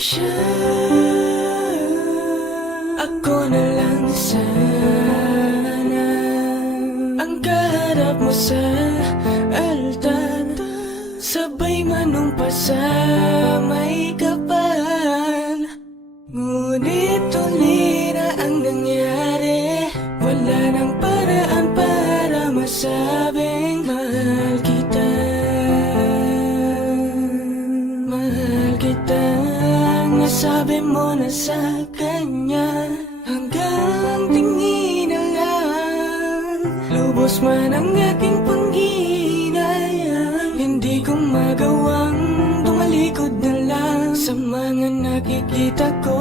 siya. Ako na lang sana ang kaharap mo sa altar, sabay manumpa sa may kapal. Ngunit tulira ang nangyari, wala nang paraan para masabing mahal kita. Mahal kita, nasabi mo na sa kanya, hanggang tingin na lang. Lubos man ang aking panghinayang, hindi ko magawang tumalikod na lang sa mga nakikita ko.